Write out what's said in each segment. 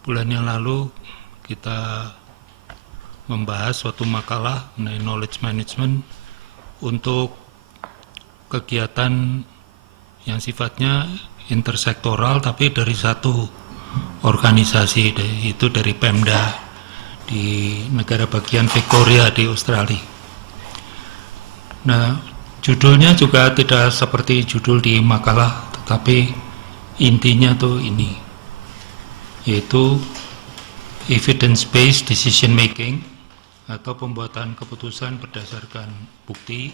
bulan yang lalu kita membahas suatu makalah mengenai knowledge management untuk kegiatan yang sifatnya intersektoral tapi dari satu organisasi, itu dari Pemda di negara bagian Victoria di Australia. Nah, judulnya juga tidak seperti judul di makalah, tetapi intinya tuh ini, yaitu evidence-based decision making atau pembuatan keputusan berdasarkan bukti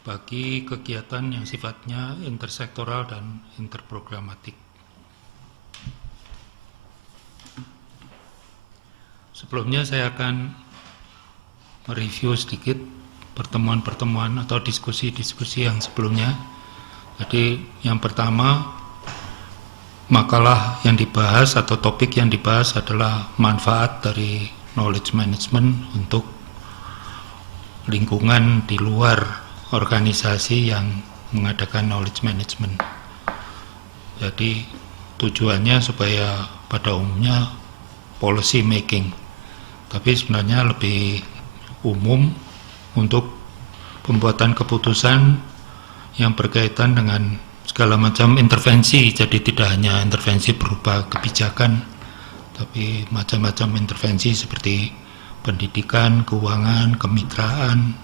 bagi kegiatan yang sifatnya intersektoral dan interprogramatik. Sebelumnya saya akan mereview sedikit pertemuan-pertemuan atau diskusi-diskusi yang sebelumnya. Jadi yang pertama, makalah yang dibahas atau topik yang dibahas adalah manfaat dari knowledge management untuk lingkungan di luar organisasi yang mengadakan knowledge management. Jadi tujuannya supaya pada umumnya policy making, tapi sebenarnya lebih umum untuk pembuatan keputusan yang berkaitan dengan segala macam intervensi. Jadi tidak hanya intervensi berupa kebijakan, tapi macam-macam intervensi seperti pendidikan, keuangan, kemitraan,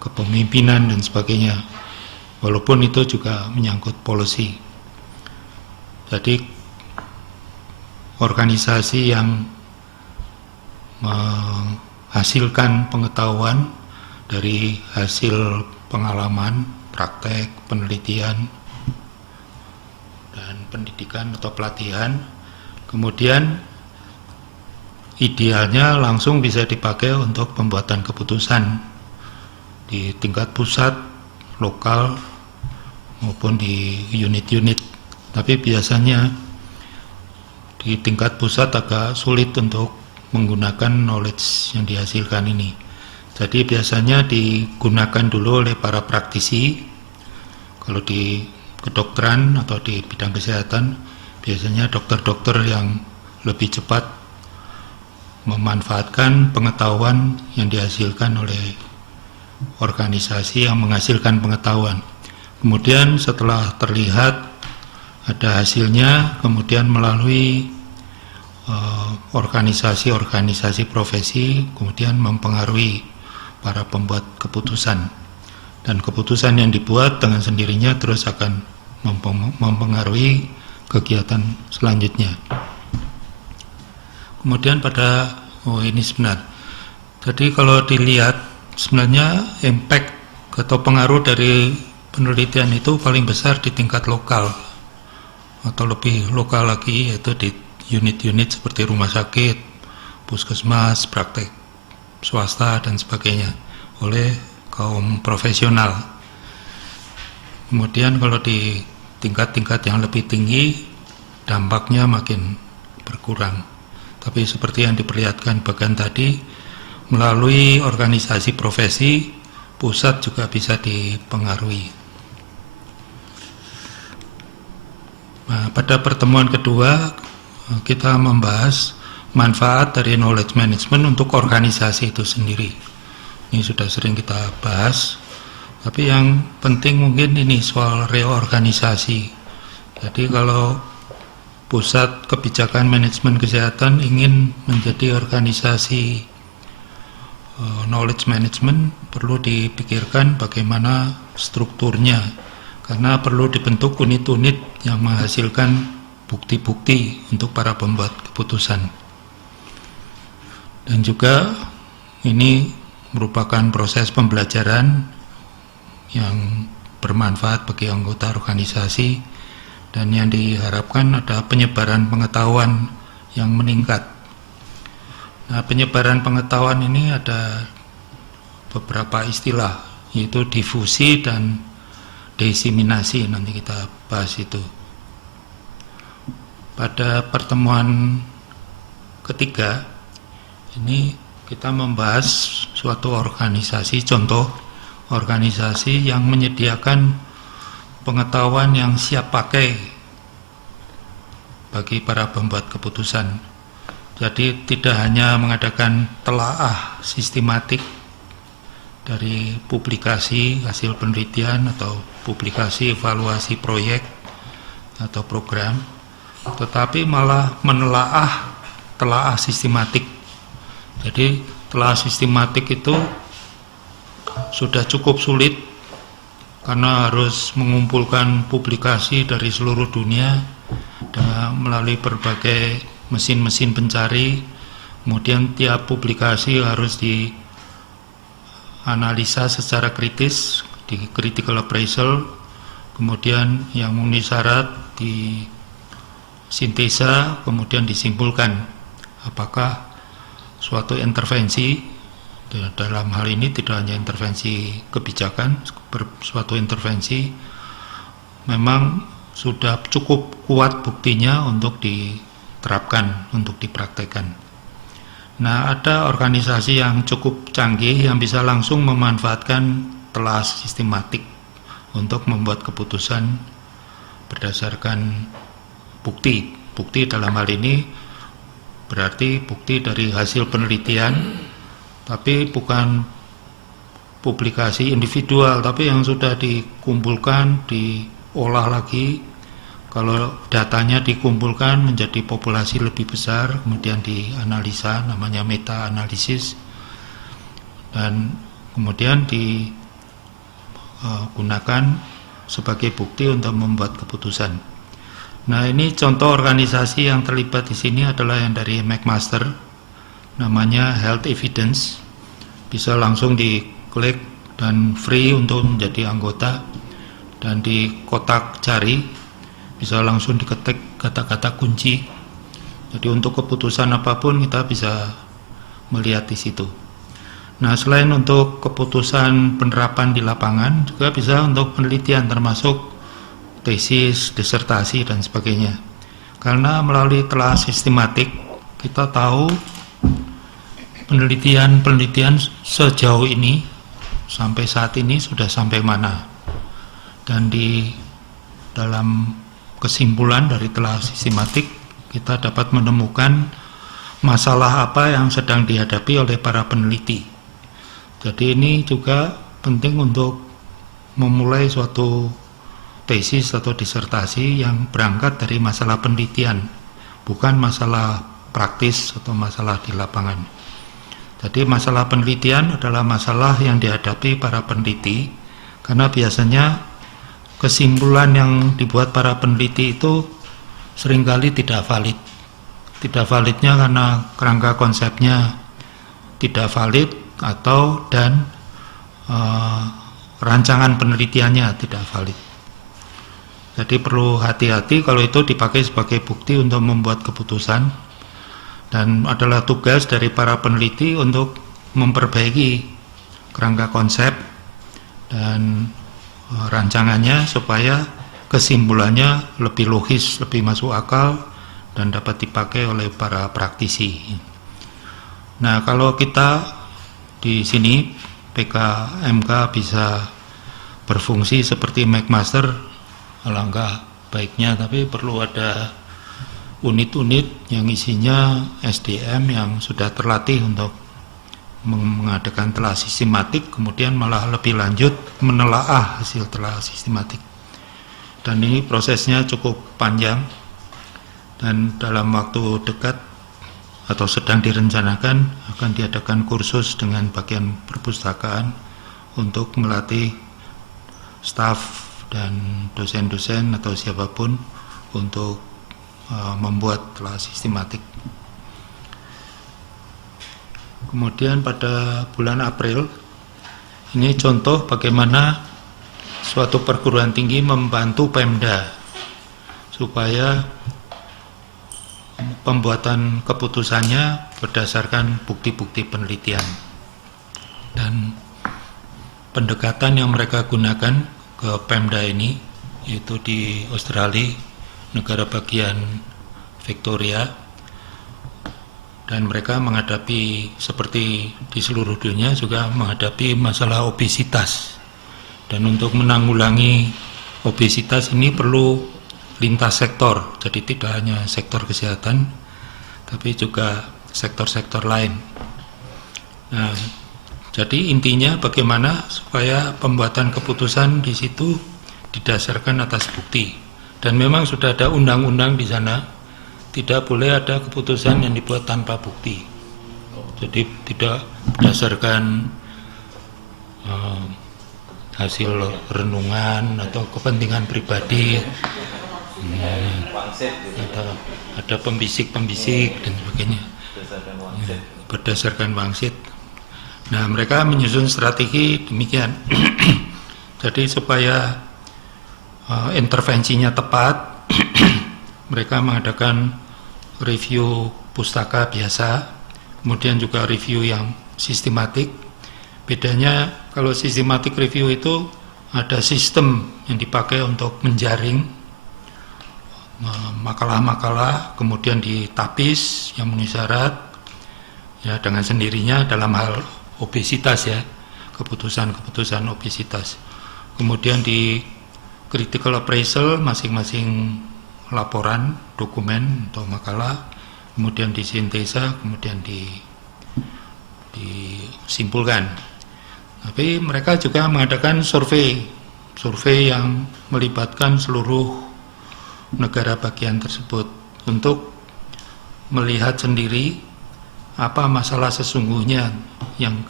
kepemimpinan, dan sebagainya. Walaupun itu juga menyangkut policy. Jadi organisasi yang menghasilkan pengetahuan dari hasil pengalaman, praktek, penelitian, dan pendidikan atau pelatihan, kemudian idealnya langsung bisa dipakai untuk pembuatan keputusan di tingkat pusat, lokal, maupun di unit-unit. Tapi biasanya di tingkat pusat agak sulit untuk menggunakan knowledge yang dihasilkan ini. Jadi biasanya digunakan dulu oleh para praktisi. Kalau di kedokteran atau di bidang kesehatan, biasanya dokter-dokter yang lebih cepat memanfaatkan pengetahuan yang dihasilkan oleh organisasi yang menghasilkan pengetahuan. Kemudian setelah terlihat ada hasilnya, kemudian melalui organisasi-organisasi profesi, kemudian mempengaruhi para pembuat keputusan. Dan keputusan yang dibuat dengan sendirinya terus akan mempengaruhi kegiatan selanjutnya. Kemudian ini sebenar. Jadi kalau dilihat, sebenarnya impact atau pengaruh dari penelitian itu paling besar di tingkat lokal, atau lebih lokal lagi, yaitu di unit-unit seperti rumah sakit, puskesmas, praktek swasta, dan sebagainya, oleh kaum profesional. Kemudian kalau di tingkat-tingkat yang lebih tinggi, dampaknya makin berkurang. Tapi seperti yang diperlihatkan bagian tadi, melalui organisasi profesi, pusat juga bisa dipengaruhi. Nah, pada pertemuan kedua, kita membahas manfaat dari knowledge management untuk organisasi itu sendiri. Ini sudah sering kita bahas, tapi yang penting mungkin ini soal reorganisasi. Jadi kalau pusat kebijakan manajemen kesehatan ingin menjadi organisasi knowledge management, perlu dipikirkan bagaimana strukturnya, karena perlu dibentuk unit-unit yang menghasilkan bukti-bukti untuk para pembuat keputusan. Dan juga ini merupakan proses pembelajaran yang bermanfaat bagi anggota organisasi, dan yang diharapkan ada penyebaran pengetahuan yang meningkat. Nah, penyebaran pengetahuan ini ada beberapa istilah, yaitu difusi dan diseminasi. Nanti kita bahas itu. Pada pertemuan ketiga ini kita membahas suatu organisasi, contoh organisasi yang menyediakan pengetahuan yang siap pakai bagi para pembuat keputusan. Jadi tidak hanya mengadakan telaah sistematik dari publikasi hasil penelitian atau publikasi evaluasi proyek atau program, tetapi malah telaah sistematik. Jadi telaah sistematik itu sudah cukup sulit karena harus mengumpulkan publikasi dari seluruh dunia dan melalui berbagai mesin-mesin pencari. Kemudian tiap publikasi harus dianalisa secara kritis, di critical appraisal, kemudian yang memenuhi syarat di sintesa, kemudian disimpulkan apakah suatu intervensi, dalam hal ini tidak hanya intervensi kebijakan, suatu intervensi memang sudah cukup kuat buktinya untuk diterapkan, untuk dipraktekkan. Nah, ada organisasi yang cukup canggih yang bisa langsung memanfaatkan telaah sistematik untuk membuat keputusan berdasarkan bukti. Bukti dalam hal ini berarti bukti dari hasil penelitian, tapi bukan publikasi individual, tapi yang sudah dikumpulkan, diolah lagi. Kalau datanya dikumpulkan menjadi populasi lebih besar, kemudian dianalisa, namanya meta-analisis, dan kemudian digunakan sebagai bukti untuk membuat keputusan. Nah, ini contoh organisasi yang terlibat di sini adalah yang dari McMaster, namanya Health Evidence. Bisa langsung diklik dan free untuk menjadi anggota, dan di kotak cari bisa langsung diketik kata-kata kunci. Jadi untuk keputusan apapun kita bisa melihat di situ. Nah, selain untuk keputusan penerapan di lapangan, juga bisa untuk penelitian termasuk tesis, disertasi, dan sebagainya. Karena melalui telaah sistematik kita tahu penelitian sejauh ini sampai saat ini sudah sampai mana, dan di dalam kesimpulan dari telaah sistematik kita dapat menemukan masalah apa yang sedang dihadapi oleh para peneliti. Jadi ini juga penting untuk memulai suatu tesis atau disertasi yang berangkat dari masalah penelitian, bukan masalah praktis atau masalah di lapangan. Jadi masalah penelitian adalah masalah yang dihadapi para peneliti, karena biasanya kesimpulan yang dibuat para peneliti itu seringkali tidak valid. Tidak validnya karena kerangka konsepnya tidak valid dan rancangan penelitiannya tidak valid. Jadi perlu hati-hati kalau itu dipakai sebagai bukti untuk membuat keputusan, dan adalah tugas dari para peneliti untuk memperbaiki kerangka konsep dan rancangannya supaya kesimpulannya lebih logis, lebih masuk akal, dan dapat dipakai oleh para praktisi. Nah, kalau kita di sini PKMK bisa berfungsi seperti McMaster, alangkah baiknya, tapi perlu ada unit-unit yang isinya SDM yang sudah terlatih untuk mengadakan telaah sistematik, kemudian malah lebih lanjut menelaah hasil telaah sistematik. Dan ini prosesnya cukup panjang, dan dalam waktu dekat atau sedang direncanakan akan diadakan kursus dengan bagian perpustakaan untuk melatih staf dan dosen-dosen atau siapapun untuk membuat telaah sistematik. Kemudian pada bulan April, ini contoh bagaimana suatu perguruan tinggi membantu Pemda supaya pembuatan keputusannya berdasarkan bukti-bukti penelitian. Dan pendekatan yang mereka gunakan ke Pemda ini, yaitu di Australia, negara bagian Victoria, dan mereka menghadapi seperti di seluruh dunia juga menghadapi masalah obesitas. Dan untuk menanggulangi obesitas ini perlu lintas sektor, jadi tidak hanya sektor kesehatan, tapi juga sektor-sektor lain. Nah, jadi intinya bagaimana supaya pembuatan keputusan di situ didasarkan atas bukti. Dan memang sudah ada undang-undang di sana, tidak boleh ada keputusan yang dibuat tanpa bukti. Jadi tidak berdasarkan hasil renungan atau kepentingan pribadi, ada pembisik-pembisik dan sebagainya, berdasarkan wangsit. Nah, mereka menyusun strategi demikian. Jadi supaya intervensinya tepat, mereka mengadakan review pustaka biasa, kemudian juga review yang sistematik. Bedanya kalau sistematik review itu ada sistem yang dipakai untuk menjaring makalah-makalah, kemudian ditapis yang memenuhi syarat ya dengan sendirinya dalam hal obesitas ya, keputusan obesitas. Kemudian di critical appraisal masing-masing laporan, dokumen atau makalah, kemudian disintesa, kemudian disimpulkan. Tapi mereka juga mengadakan survei yang melibatkan seluruh negara bagian tersebut untuk melihat sendiri apa masalah sesungguhnya yang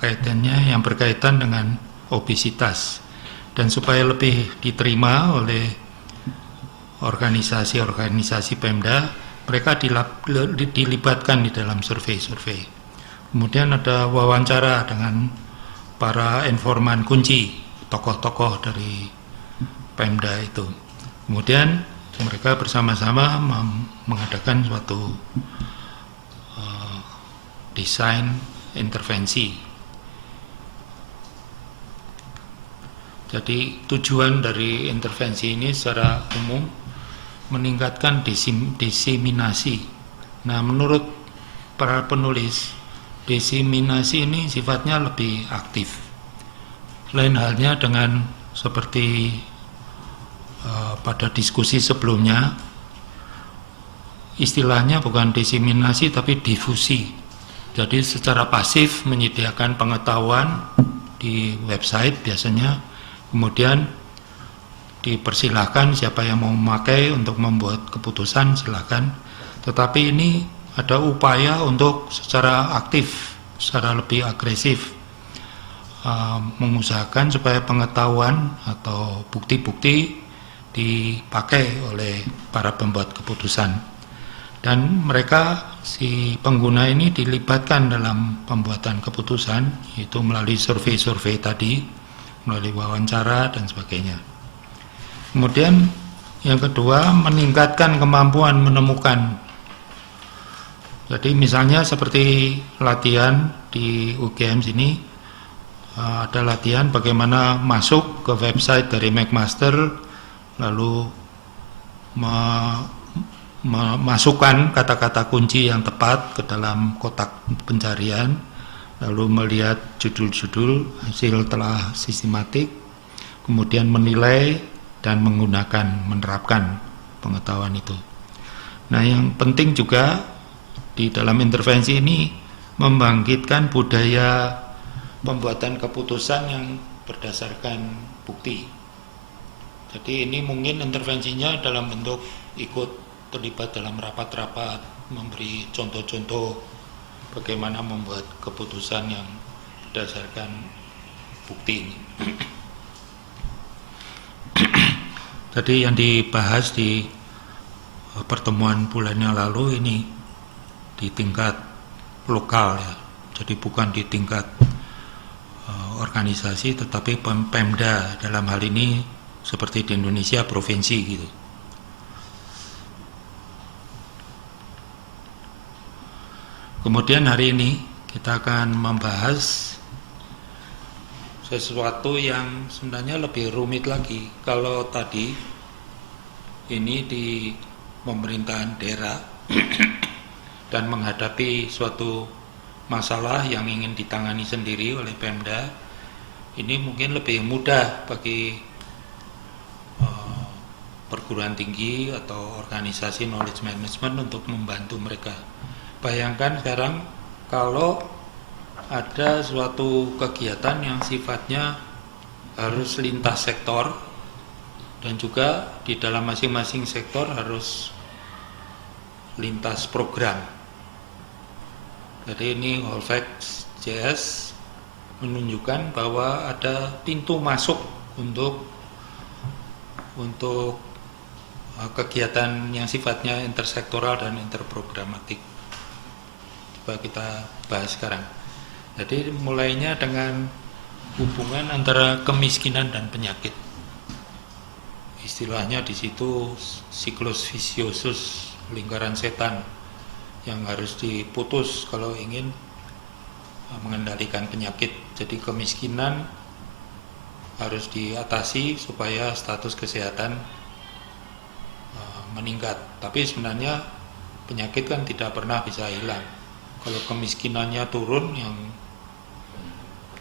berkaitan dengan obesitas, dan supaya lebih diterima oleh organisasi Pemda, mereka dilibatkan di dalam survei. Kemudian ada wawancara dengan para informan kunci, tokoh-tokoh dari Pemda itu. Kemudian mereka bersama-sama mengadakan suatu desain intervensi. Jadi tujuan dari intervensi ini secara umum meningkatkan diseminasi. Nah, menurut para penulis, diseminasi ini sifatnya lebih aktif. Lain halnya dengan seperti pada diskusi sebelumnya, istilahnya bukan diseminasi tapi difusi. Jadi secara pasif menyediakan pengetahuan di website biasanya, kemudian dipersilahkan siapa yang mau memakai untuk membuat keputusan silakan. Tetapi ini ada upaya untuk secara aktif, secara lebih agresif mengusahakan supaya pengetahuan atau bukti-bukti dipakai oleh para pembuat keputusan. Dan mereka, si pengguna ini dilibatkan dalam pembuatan keputusan, yaitu melalui survei-survei tadi, melalui wawancara dan sebagainya. Kemudian yang kedua, meningkatkan kemampuan menemukan. Jadi misalnya seperti latihan di UGM sini, ada latihan bagaimana masuk ke website dari McMaster, lalu memasukkan kata-kata kunci yang tepat ke dalam kotak pencarian, lalu melihat judul-judul hasil telah sistematik, kemudian menilai dan menerapkan pengetahuan itu. Nah, yang penting juga di dalam intervensi ini membangkitkan budaya pembuatan keputusan yang berdasarkan bukti. Jadi ini mungkin intervensinya dalam bentuk ikut terlibat dalam rapat-rapat, memberi contoh-contoh bagaimana membuat keputusan yang berdasarkan bukti ini. Jadi yang dibahas di pertemuan bulan yang lalu ini di tingkat lokal ya, jadi bukan di tingkat organisasi, tetapi Pemda dalam hal ini seperti di Indonesia provinsi gitu. Kemudian hari ini kita akan membahas sesuatu yang sebenarnya lebih rumit lagi. Kalau tadi ini di pemerintahan daerah dan menghadapi suatu masalah yang ingin ditangani sendiri oleh Pemda, ini mungkin lebih mudah bagi perguruan tinggi atau organisasi knowledge management untuk membantu mereka. bayangkan sekarang kalau ada suatu kegiatan yang sifatnya harus lintas sektor dan juga di dalam masing-masing sektor harus lintas program. Jadi ini Holvex JS menunjukkan bahwa ada pintu masuk untuk kegiatan yang sifatnya intersektoral dan interprogramatik. Coba kita bahas sekarang. Jadi mulainya dengan hubungan antara kemiskinan dan penyakit. Istilahnya di situ siklus visiosus, lingkaran setan yang harus diputus kalau ingin mengendalikan penyakit. Jadi kemiskinan harus diatasi supaya status kesehatan meningkat. Tapi sebenarnya penyakit kan tidak pernah bisa hilang. Kalau kemiskinannya turun, yang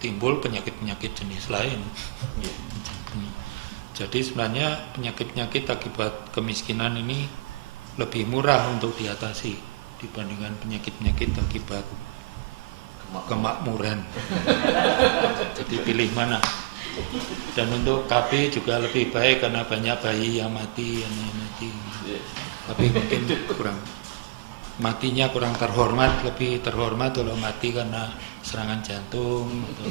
timbul penyakit-penyakit jenis lain. Jadi sebenarnya penyakit-penyakit akibat kemiskinan ini lebih murah untuk diatasi dibandingkan penyakit-penyakit akibat kemakmuran. Jadi pilih mana. Dan untuk KB juga lebih baik karena banyak bayi yang mati, tapi mungkin matinya kurang terhormat, lebih terhormat kalau mati karena serangan jantung atau...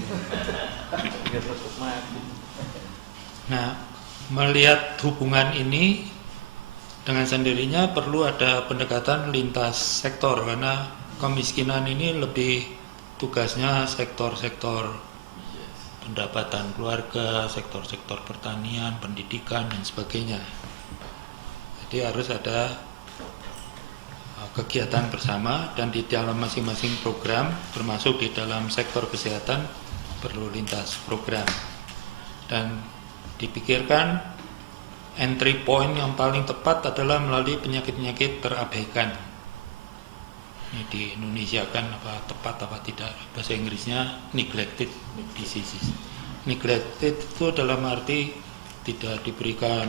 Nah, melihat hubungan ini dengan sendirinya perlu ada pendekatan lintas sektor, karena kemiskinan ini lebih tugasnya sektor-sektor pendapatan keluarga, sektor-sektor pertanian, pendidikan dan sebagainya. Jadi harus ada kegiatan bersama, dan di dalam masing-masing program, termasuk di dalam sektor kesehatan, perlu lintas program. Dan dipikirkan entry point yang paling tepat adalah melalui penyakit-penyakit terabaikan. Ini di Indonesia kan apa tepat apa tidak, bahasa Inggrisnya neglected diseases. Neglected itu dalam arti tidak diberikan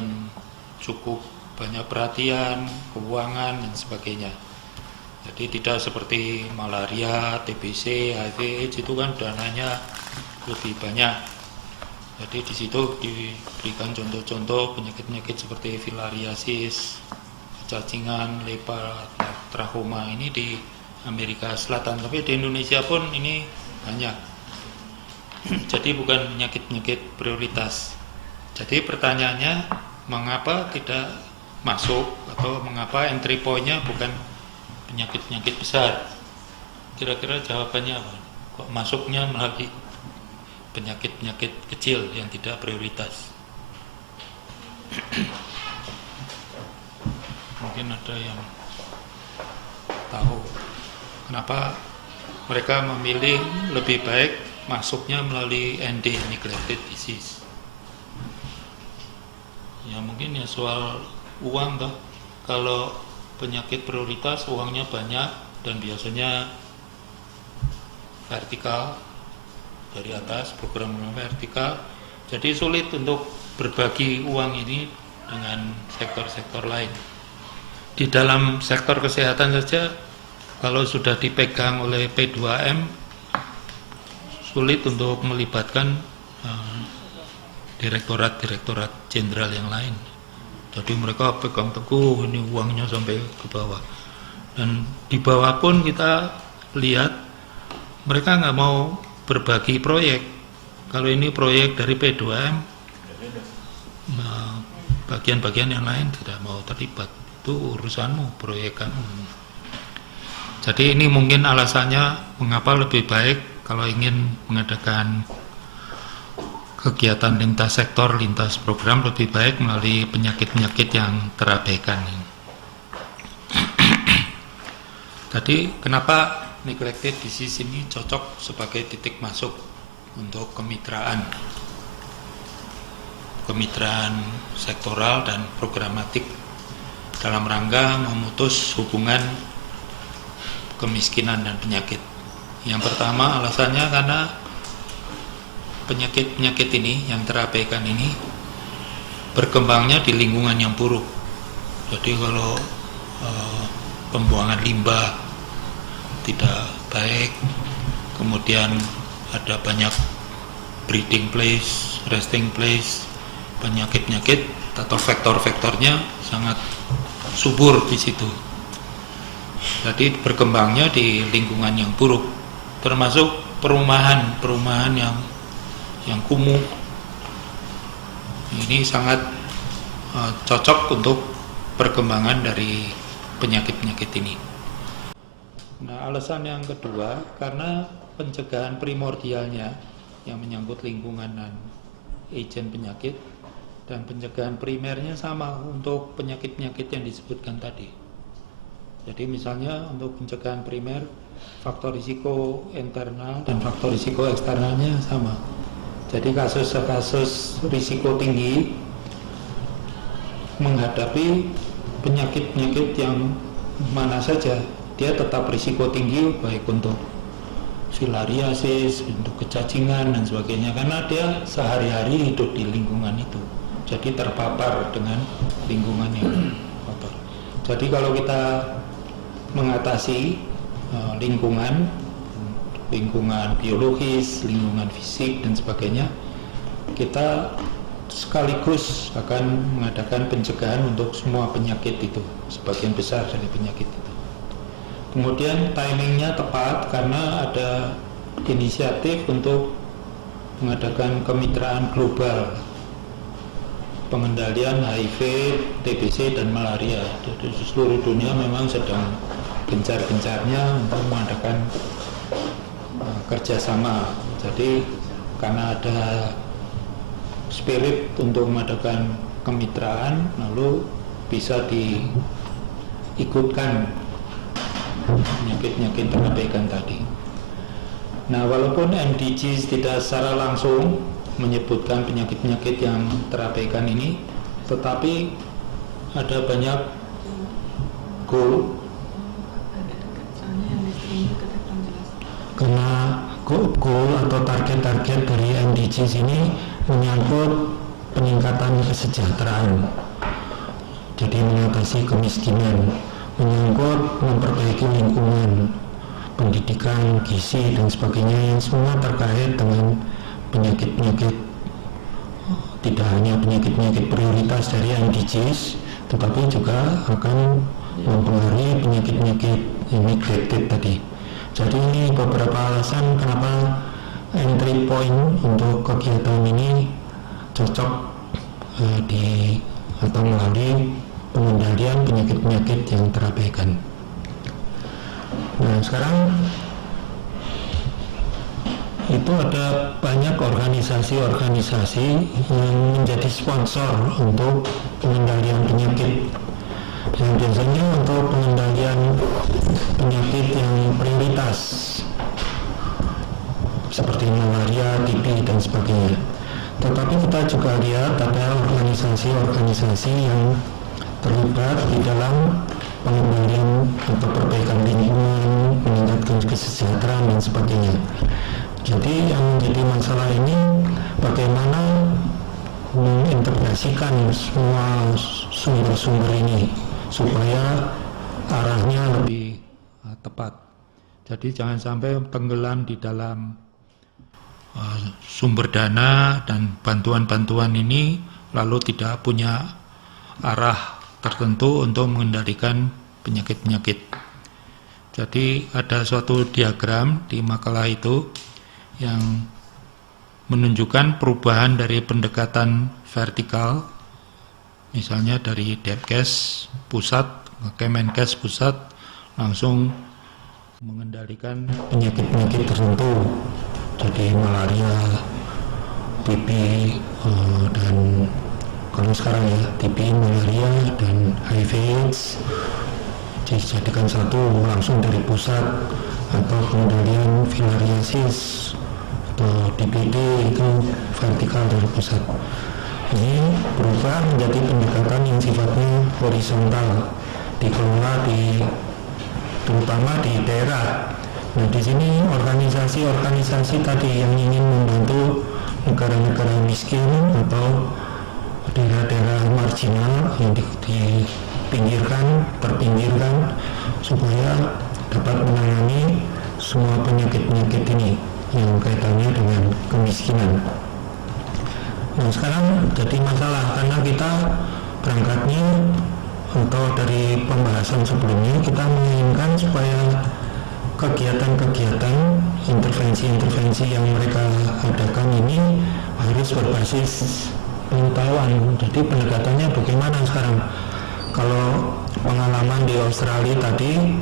cukup banyak perhatian, keuangan dan sebagainya. Jadi tidak seperti malaria, TBC, HIV, AIDS itu kan dananya lebih banyak. Jadi di situ diberikan contoh-contoh penyakit-penyakit seperti filariasis, cacingan, lepra, trachoma ini di Amerika Selatan, tapi di Indonesia pun ini banyak. Jadi bukan penyakit-penyakit prioritas. Jadi pertanyaannya, mengapa tidak masuk atau mengapa entry point-nya bukan penyakit-penyakit besar? Kira-kira jawabannya apa? Kok masuknya melalui penyakit-penyakit kecil yang tidak prioritas? Mungkin ada yang tahu kenapa mereka memilih lebih baik masuknya melalui ND, neglected disease. Ya mungkin ya soal uang toh. Kalau penyakit prioritas uangnya banyak dan biasanya vertikal dari atas, program vertikal, jadi sulit untuk berbagi uang ini dengan sektor-sektor lain. Di dalam sektor kesehatan saja, kalau sudah dipegang oleh P2M, sulit untuk melibatkan direktorat-direktorat jenderal yang lain. Jadi mereka pegang teguh, ini uangnya sampai ke bawah. Dan di bawah pun kita lihat mereka nggak mau berbagi proyek. Kalau ini proyek dari P2M, bagian-bagian yang lain tidak mau terlibat. Itu urusanmu, proyek kamu. Jadi ini mungkin alasannya mengapa lebih baik kalau ingin mengadakan kegiatan lintas sektor, lintas program, lebih baik melalui penyakit-penyakit yang terabaikan. Tadi kenapa neglected disease ini cocok sebagai titik masuk untuk kemitraan sektoral dan programatik dalam rangka memutus hubungan kemiskinan dan penyakit. Yang pertama alasannya karena penyakit-penyakit ini yang terabaikan ini berkembangnya di lingkungan yang buruk. Jadi kalau pembuangan limbah tidak baik, kemudian ada banyak breeding place, resting place, penyakit-penyakit atau vektor-vektornya sangat subur di situ. Jadi berkembangnya di lingkungan yang buruk, termasuk perumahan yang kumuh. Ini sangat cocok untuk perkembangan dari penyakit-penyakit ini. Nah, alasan yang kedua, karena pencegahan primordialnya yang menyangkut lingkungan dan agen penyakit, dan pencegahan primernya sama untuk penyakit-penyakit yang disebutkan tadi. Jadi misalnya untuk pencegahan primer, faktor risiko internal dan faktor risiko eksternalnya sama. Jadi kasus-kasus risiko tinggi menghadapi penyakit-penyakit yang mana saja, dia tetap risiko tinggi, baik untuk filariasis, untuk kecacingan dan sebagainya, karena dia sehari-hari hidup di lingkungan itu, jadi terpapar dengan lingkungan yang terpapar. Jadi kalau kita mengatasi lingkungan biologis, lingkungan fisik dan sebagainya, kita sekaligus akan mengadakan pencegahan untuk semua penyakit itu, sebagian besar dari penyakit itu. Kemudian timingnya tepat karena ada inisiatif untuk mengadakan kemitraan global pengendalian HIV, TBC dan malaria. Jadi seluruh dunia memang sedang gencar-gencarnya untuk mengadakan kerjasama. Jadi karena ada spirit untuk mengadakan kemitraan, lalu bisa diikutkan penyakit-penyakit terabaikan tadi. Nah, walaupun MDGs tidak secara langsung menyebutkan penyakit-penyakit yang terabaikan ini, tetapi ada banyak goal, karena goal atau target-target dari MDGs ini menyangkut peningkatan kesejahteraan, jadi mengatasi kemiskinan, menyangkut memperbaiki lingkungan, pendidikan, gizi dan sebagainya, yang semua terkait dengan penyakit-penyakit, tidak hanya penyakit-penyakit prioritas dari MDGs, tetapi juga akan mempengaruhi penyakit-penyakit neglected tadi. Jadi ini beberapa alasan kenapa entry point untuk kegiatan ini cocok atau melalui pengendalian penyakit-penyakit yang terabaikan. Nah, sekarang itu ada banyak organisasi-organisasi yang menjadi sponsor untuk pengendalian penyakit. Yang biasanya untuk pengendalian penyakit yang prioritas seperti malaria, TB dan sebagainya. Tetapi kita juga lihat ada organisasi-organisasi yang terlibat di dalam pengendalian atau perbaikan lingkungan, meningkatkan kesejahteraan dan sebagainya. Jadi yang menjadi masalah ini bagaimana mengintegrasikan semua sumber-sumber ini supaya arahnya lebih tepat. Jadi jangan sampai tenggelam di dalam sumber dana dan bantuan-bantuan ini lalu tidak punya arah tertentu untuk mengendalikan penyakit-penyakit. Jadi ada suatu diagram di makalah itu yang menunjukkan perubahan dari pendekatan vertikal, misalnya dari Depkes pusat ke Kemenkes pusat langsung mengendalikan penyakit-penyakit tertentu, jadi malaria, TB, dan kalau sekarang ya TB, malaria dan HIV/AIDS dijadikan satu langsung dari pusat, atau pengendalian filariasis atau DBD itu vertikal dari pusat. Ini berubah menjadi pendekatan yang sifatnya horizontal, dikelola terutama di daerah. Nah, di sini organisasi-organisasi tadi yang ingin membantu negara-negara miskin atau daerah-daerah marginal yang terpinggirkan supaya dapat menangani semua penyakit-penyakit ini yang kaitannya dengan kemiskinan. Nah, sekarang jadi masalah karena kita berangkatnya atau dari pembahasan sebelumnya kita menginginkan supaya kegiatan-kegiatan intervensi-intervensi yang mereka adakan ini harus berbasis pengetahuan. Jadi pendekatannya bagaimana sekarang? Kalau pengalaman di Australia tadi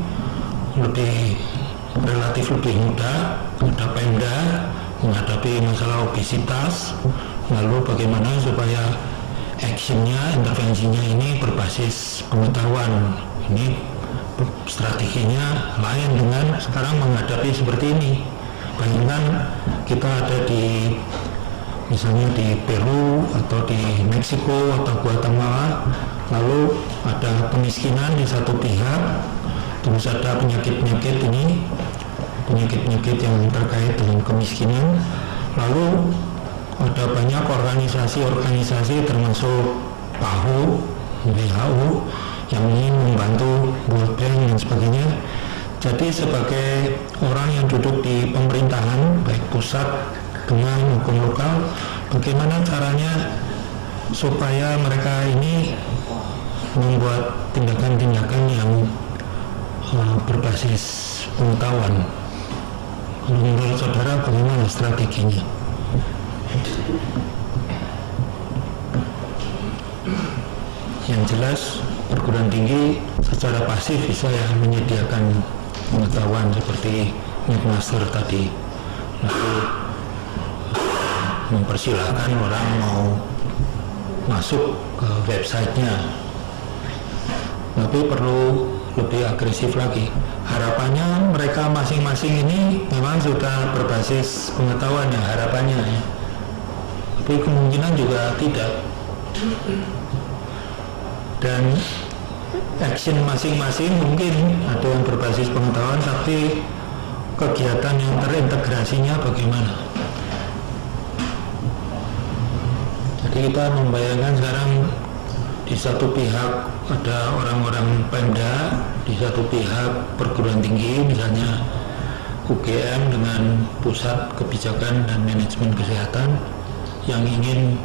relatif lebih mudah, ada Pemda menghadapi masalah obesitas, lalu bagaimana supaya actionnya, intervensinya ini berbasis pengetahuan. Ini strateginya lain dengan sekarang menghadapi seperti ini. Bayangkan kita ada di misalnya di Peru atau di Meksiko atau Guatemala, lalu ada kemiskinan di satu pihak, terus ada penyakit-penyakit yang terkait dengan kemiskinan, lalu ada banyak organisasi-organisasi termasuk PAHO, WHO yang ingin membantu World Bank dan sebagainya. Jadi sebagai orang yang duduk di pemerintahan baik pusat dengan maupun lokal, bagaimana caranya supaya mereka ini membuat tindakan-tindakan yang berbasis pengetahuan. Menurut saudara bagaimana strateginya? Yang jelas perguruan tinggi secara pasif bisa ya menyediakan pengetahuan seperti McMaster tadi, lalu mempersilahkan orang mau masuk ke websitenya, tapi perlu lebih agresif lagi. Harapannya mereka masing-masing ini memang sudah berbasis pengetahuan ya, harapannya ya, tapi kemungkinan juga tidak. Dan action masing-masing mungkin ada yang berbasis pengetahuan, tapi kegiatan yang terintegrasinya bagaimana? Jadi kita membayangkan sekarang di satu pihak ada orang-orang Pemda, di satu pihak perguruan tinggi misalnya UGM dengan pusat kebijakan dan manajemen kesehatan yang ingin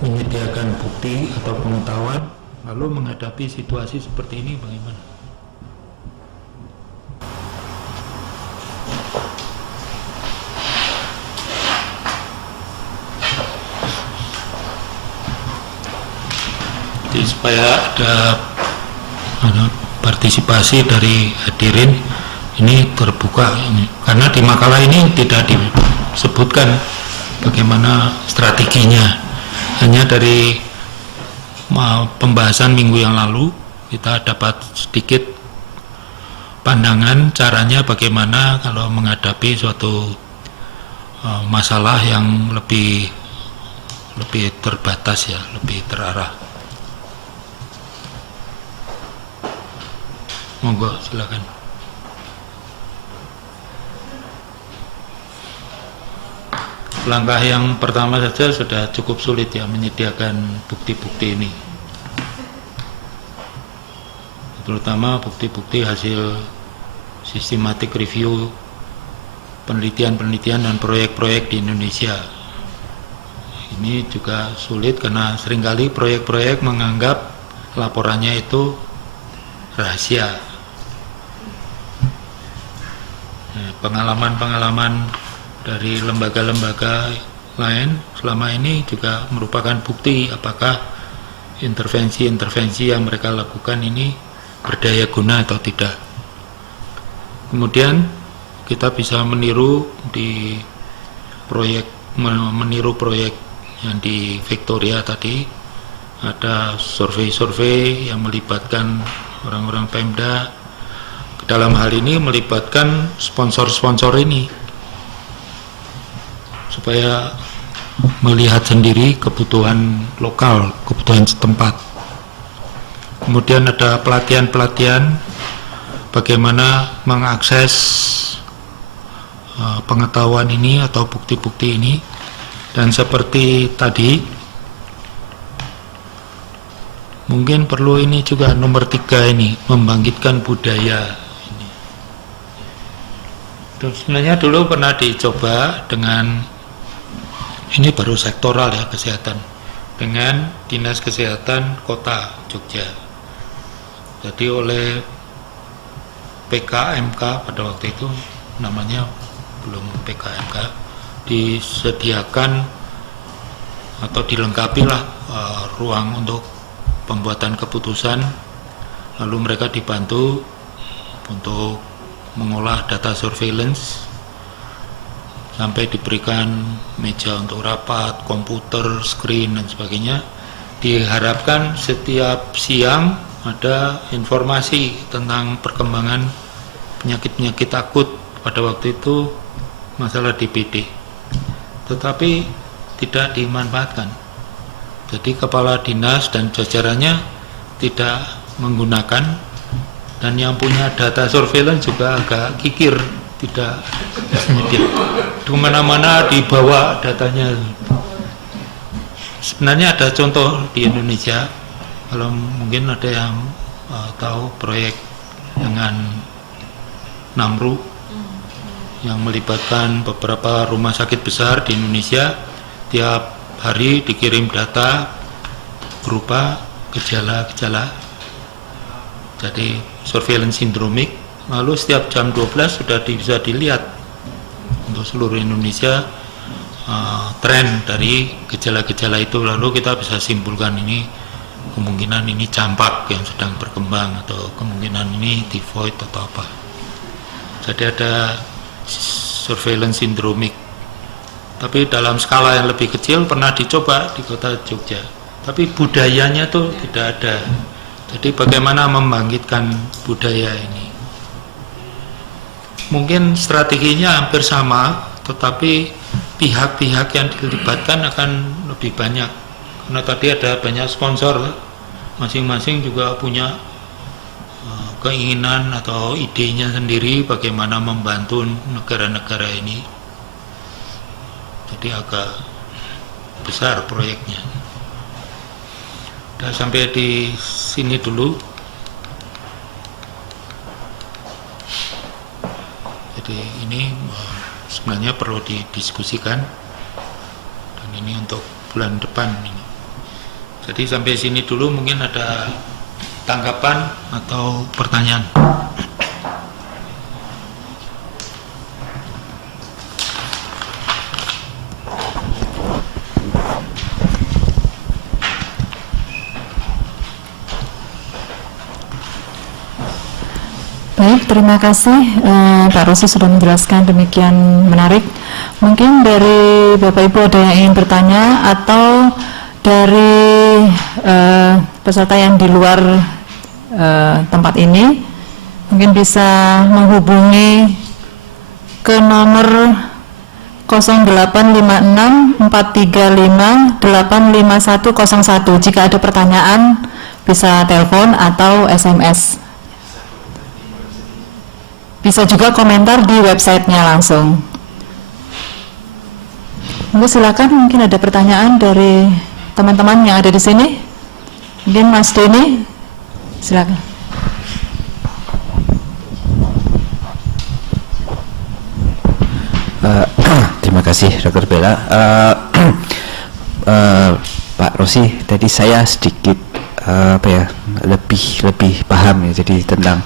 menyediakan bukti atau pengetahuan, lalu menghadapi situasi seperti ini bagaimana? Jadi supaya ada partisipasi dari hadirin ini terbuka ini. Karena di makalah ini tidak disebutkan bagaimana strateginya, hanya dari pembahasan minggu yang lalu kita dapat sedikit pandangan caranya bagaimana kalau menghadapi suatu masalah yang lebih terbatas ya, lebih terarah. Monggo silakan. Langkah yang pertama saja sudah cukup sulit ya, menyediakan bukti-bukti ini, terutama bukti-bukti hasil systematic review penelitian-penelitian dan proyek-proyek di Indonesia. Ini juga sulit karena seringkali proyek-proyek menganggap laporannya itu rahasia. Pengalaman-pengalaman dari lembaga-lembaga lain selama ini juga merupakan bukti apakah intervensi-intervensi yang mereka lakukan ini berdaya guna atau tidak. Kemudian kita bisa meniru proyek yang di Victoria tadi, ada survei-survei yang melibatkan orang-orang Pemda, dalam hal ini melibatkan sponsor-sponsor ini supaya melihat sendiri kebutuhan lokal, kebutuhan setempat. Kemudian ada pelatihan-pelatihan bagaimana mengakses pengetahuan ini atau bukti-bukti ini. Dan seperti tadi, mungkin perlu ini juga nomor 3 ini, membangkitkan budaya ini. Sebenarnya dulu pernah dicoba dengan, ini baru sektoral ya, kesehatan, dengan Dinas Kesehatan Kota Jogja. Jadi oleh PKMK pada waktu itu, namanya belum PKMK, disediakan atau dilengkapilah ruang untuk pembuatan keputusan, lalu mereka dibantu untuk mengolah data surveillance, sampai diberikan meja untuk rapat, komputer, screen dan sebagainya. Diharapkan setiap siang ada informasi tentang perkembangan penyakit-penyakit akut, pada waktu itu masalah DBD, tetapi tidak dimanfaatkan. Jadi kepala dinas dan jajarannya tidak menggunakan, dan yang punya data surveillance juga agak kikir, tidak di mana-mana dibawa datanya. Sebenarnya ada contoh di Indonesia, kalau mungkin ada yang tahu proyek dengan Namru yang melibatkan beberapa rumah sakit besar di Indonesia. Tiap hari dikirim data berupa gejala-gejala, jadi surveillance sindromik, lalu setiap jam 12 sudah bisa dilihat untuk seluruh Indonesia tren dari gejala-gejala itu, lalu kita bisa simpulkan ini kemungkinan ini campak yang sedang berkembang, atau kemungkinan ini tifoid atau apa. Jadi ada surveillance sindromik, tapi dalam skala yang lebih kecil pernah dicoba di kota Jogja, tapi budayanya tuh tidak ada. Jadi bagaimana membangkitkan budaya ini? Mungkin strateginya hampir sama, tetapi pihak-pihak yang dilibatkan akan lebih banyak, karena tadi ada banyak sponsor, masing-masing juga punya keinginan atau idenya sendiri bagaimana membantu negara-negara ini. Jadi agak besar proyeknya. Udah sampai di sini dulu. Jadi ini sebenarnya perlu didiskusikan, dan ini untuk bulan depan ini. Jadi sampai sini dulu, mungkin ada tanggapan atau pertanyaan. Baik, terima kasih Pak Rosi sudah menjelaskan demikian menarik. Mungkin dari Bapak Ibu ada yang ingin bertanya, atau dari peserta yang di luar tempat ini mungkin bisa menghubungi ke nomor 0856-435-85101. Jika ada pertanyaan bisa telepon atau SMS. Bisa juga komentar di websitenya langsung. Silakan, mungkin ada pertanyaan dari teman-teman yang ada di sini. Mungkin Mas Deni, silakan. Terima kasih Dr. Bella. Pak Rosi, tadi saya sedikit lebih paham ya, jadi tentang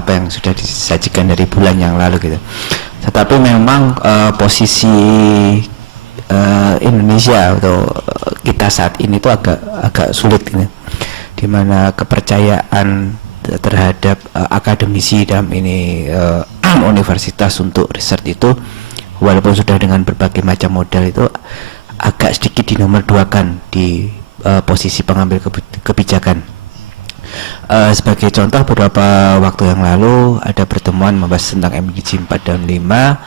apa yang sudah disajikan dari bulan yang lalu gitu. Tetapi memang posisi Indonesia atau kita saat ini itu agak sulit gitu, di mana kepercayaan terhadap akademisi dalam ini universitas untuk riset itu, walaupun sudah dengan berbagai macam modal, itu agak sedikit dinomorduakan di posisi pengambil kebijakan. Sebagai contoh, beberapa waktu yang lalu ada pertemuan membahas tentang MDG 4 dan 5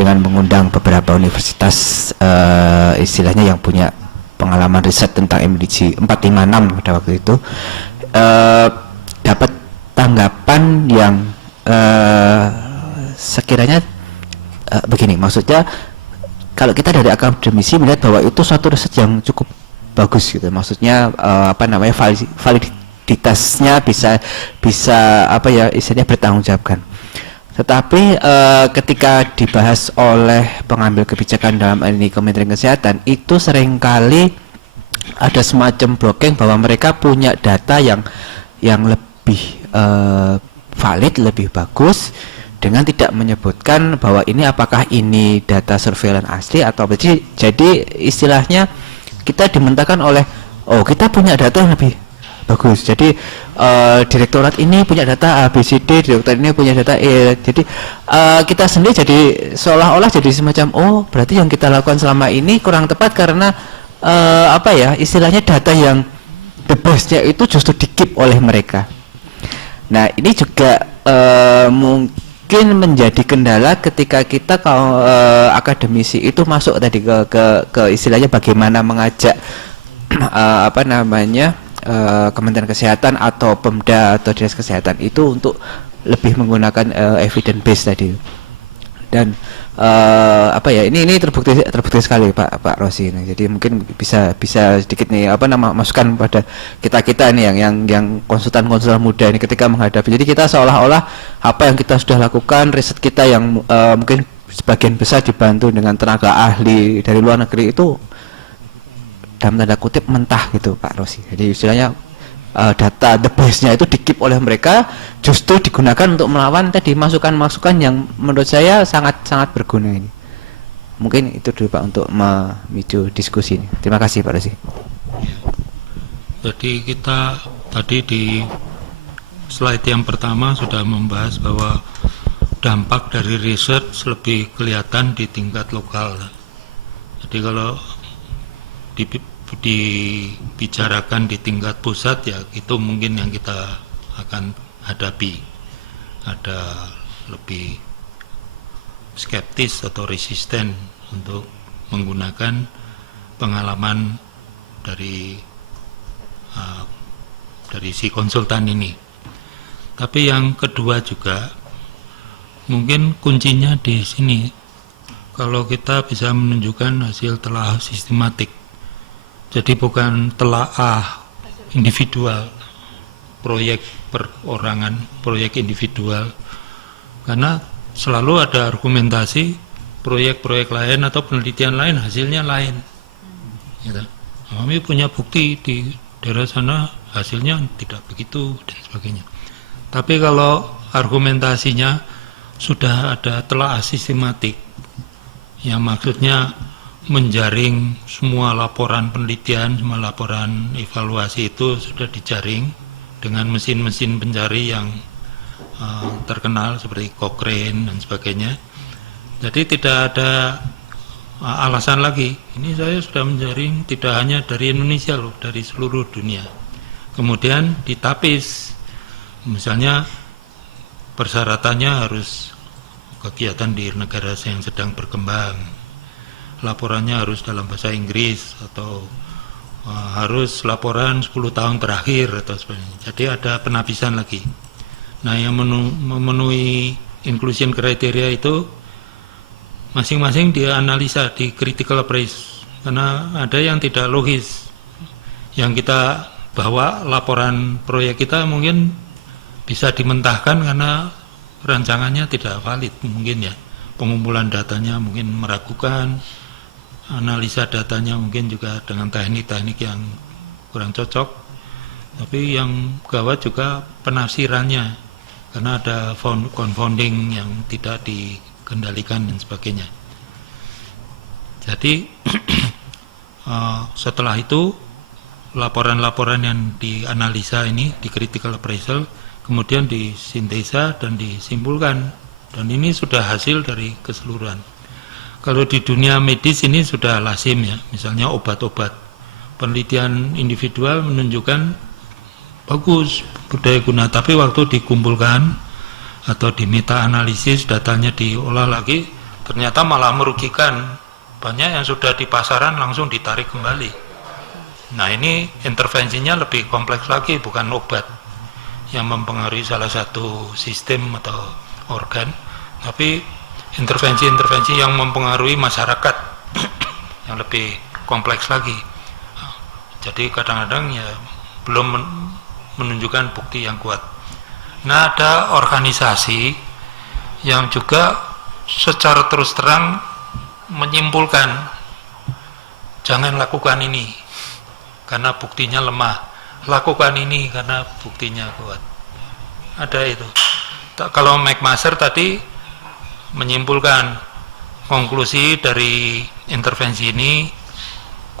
dengan mengundang beberapa universitas istilahnya yang punya pengalaman riset tentang MDG 456 pada waktu itu, dapat tanggapan yang sekiranya begini, maksudnya kalau kita dari akademisi melihat bahwa itu suatu riset yang cukup bagus gitu, maksudnya validitasnya bisa istilahnya bertanggung jawabkan. Tetapi ketika dibahas oleh pengambil kebijakan dalam ini Kementerian Kesehatan, itu seringkali ada semacam blocking bahwa mereka punya data yang lebih valid, lebih bagus, dengan tidak menyebutkan bahwa ini apakah ini data surveillance asli atau apa. Jadi istilahnya kita dimentahkan oleh, oh kita punya data yang lebih bagus, jadi direktorat ini punya data A, B, C, D, direktorat ini punya data E. Jadi kita sendiri jadi seolah-olah jadi semacam, oh berarti yang kita lakukan selama ini kurang tepat karena apa ya, istilahnya data yang the best-nya itu justru di-keep oleh mereka. Nah ini juga mungkin menjadi kendala ketika kita kalau akademisi itu masuk tadi ke istilahnya bagaimana mengajak Kementerian Kesehatan atau Pemda atau Dinas Kesehatan itu untuk lebih menggunakan evidence base tadi. Dan ini terbukti sekali Pak Rosi ini. Jadi mungkin bisa sedikit nih masukan pada kita nih yang konsultan muda ini ketika menghadapi. Jadi kita seolah-olah apa yang kita sudah lakukan, riset kita yang mungkin sebagian besar dibantu dengan tenaga ahli dari luar negeri itu dalam tanda kutip mentah gitu Pak Rosi. Jadi istilahnya data the base-nya itu di-keep oleh mereka, justru digunakan untuk melawan tadi masukan-masukan yang menurut saya sangat berguna ini. Mungkin itu dulu Pak untuk memicu diskusi ini. Terima kasih Pak Rosi. Jadi kita tadi di slide yang pertama sudah membahas bahwa dampak dari research lebih kelihatan di tingkat lokal. Jadi kalau dibicarakan di tingkat pusat ya itu mungkin yang kita akan hadapi, ada lebih skeptis atau resisten untuk menggunakan pengalaman dari si konsultan ini. Tapi yang kedua juga mungkin kuncinya di sini, kalau kita bisa menunjukkan hasil telah sistematik. Jadi bukan telaah individual, proyek perorangan, proyek individual, karena selalu ada argumentasi proyek-proyek lain atau penelitian lain hasilnya lain. Gitu. Kami punya bukti di daerah sana hasilnya tidak begitu dan sebagainya. Tapi kalau argumentasinya sudah ada telaah sistematik, yang maksudnya menjaring semua laporan penelitian, semua laporan evaluasi itu sudah dijaring dengan mesin-mesin pencari yang terkenal seperti Cochrane dan sebagainya. Jadi tidak ada alasan lagi. Ini saya sudah menjaring tidak hanya dari Indonesia loh, dari seluruh dunia. Kemudian ditapis, misalnya persyaratannya harus kegiatan di negara yang sedang berkembang, laporannya harus dalam bahasa Inggris atau harus laporan 10 tahun terakhir atau sebagainya. Jadi ada penapisan lagi. Nah, yang memenuhi inclusion criteria itu masing-masing dianalisa di critical appraise, karena ada yang tidak logis. Yang kita bawa laporan proyek kita mungkin bisa dimentahkan karena rancangannya tidak valid mungkin ya. Pengumpulan datanya mungkin meragukan, analisa datanya mungkin juga dengan teknik-teknik yang kurang cocok. Tapi yang gawat juga penafsirannya, karena ada confounding yang tidak dikendalikan dan sebagainya. Jadi setelah itu laporan-laporan yang dianalisa ini di critical appraisal kemudian disintesa dan disimpulkan, dan ini sudah hasil dari keseluruhan. Kalau di dunia medis ini sudah lazim ya, misalnya obat-obat, penelitian individual menunjukkan bagus berdaya guna, tapi waktu dikumpulkan atau di meta analisis datanya diolah lagi, ternyata malah merugikan. Banyak yang sudah di pasaran langsung ditarik kembali. Nah ini intervensinya lebih kompleks lagi, bukan obat yang mempengaruhi salah satu sistem atau organ, tapi intervensi-intervensi yang mempengaruhi masyarakat yang lebih kompleks lagi. Jadi kadang-kadang ya belum menunjukkan bukti yang kuat. Nah ada organisasi yang juga secara terus terang menyimpulkan jangan lakukan ini karena buktinya lemah, lakukan ini karena buktinya kuat. Ada itu. Kalau McMaster tadi menyimpulkan konklusi dari intervensi ini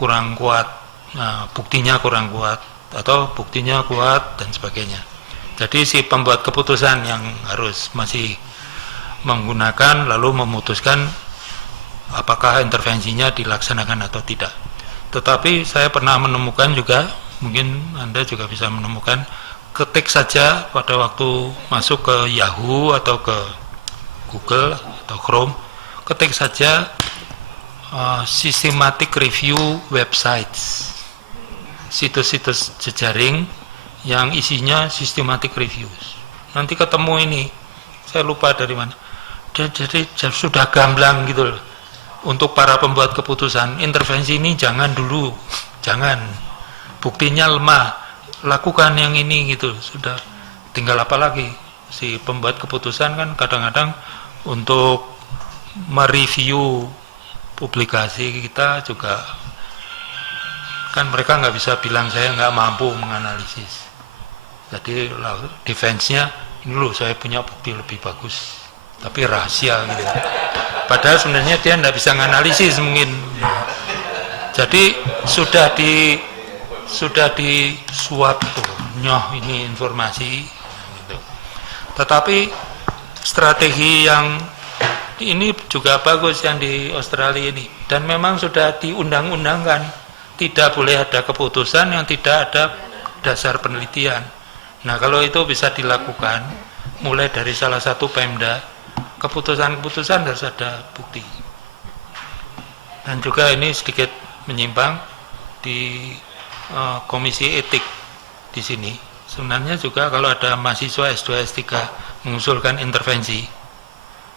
kurang kuat, nah, buktinya kurang kuat atau buktinya kuat dan sebagainya. Jadi si pembuat keputusan yang harus masih menggunakan lalu memutuskan apakah intervensinya dilaksanakan atau tidak. Tetapi saya pernah menemukan juga, mungkin Anda juga bisa menemukan, ketik saja pada waktu masuk ke Yahoo atau ke Google atau Chrome, ketik saja systematic review websites, situs-situs jejaring yang isinya systematic reviews. Nanti ketemu ini, saya lupa dari mana. Jadi sudah gamblang gitu loh. Untuk para pembuat keputusan, intervensi ini jangan dulu, jangan. Buktinya lemah, lakukan yang ini gitu. Sudah, tinggal apa lagi? Si pembuat keputusan kan kadang-kadang untuk mereview publikasi kita juga kan mereka nggak bisa bilang saya nggak mampu menganalisis. Jadi defense-nya ini loh saya punya bukti lebih bagus, tapi rahasia gitu. Padahal sebenarnya dia nggak bisa menganalisis mungkin. Jadi sudah disuap tuh, nyoh ini informasi. Gitu. Tetapi strategi yang ini juga bagus yang di Australia ini, dan memang sudah diundang-undangkan tidak boleh ada keputusan yang tidak ada dasar penelitian. Nah kalau itu bisa dilakukan mulai dari salah satu Pemda, keputusan-keputusan harus ada bukti. Dan juga ini sedikit menyimpang di komisi etik di sini. Sebenarnya juga kalau ada mahasiswa S2 S3 mengusulkan intervensi,